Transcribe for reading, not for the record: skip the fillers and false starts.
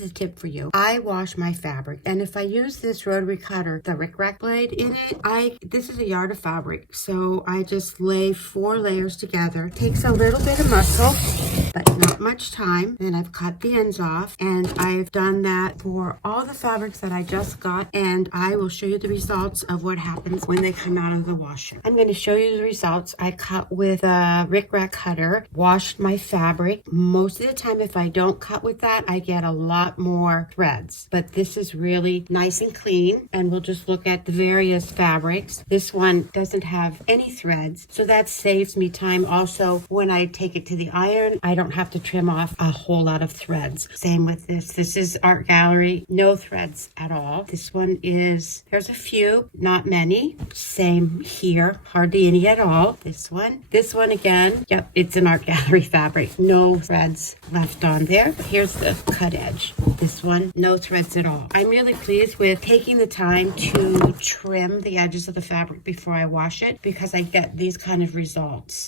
is a tip for you. I wash my fabric, and if I use this rotary cutter, the rickrack blade in it, this is a yard of fabric, so I just lay 4 layers together. Takes a little bit of muscle, but not much time. Then I've cut the ends off, and I've done that for all the fabrics that I just got, and I will show you the results of what happens when they come out of the washer. I'm going to show you the results. I cut with a rickrack cutter, washed my fabric. Most of the time, if I don't cut with that, I get a lot more threads, but this is really nice and clean. And we'll just look at the various fabrics. This one doesn't have any threads, so that saves me time. Also, when I take it to the iron, I don't have to trim off a whole lot of threads. Same with this. This is Art Gallery, no threads at all. This one is, there's a few, not many. Same here, hardly any at all. This one again, yep, it's an Art Gallery fabric. No threads left on there. Here's the cut edge. This one, no threads at all. I'm really pleased with taking the time to trim the edges of the fabric before I wash it, because I get these kind of results.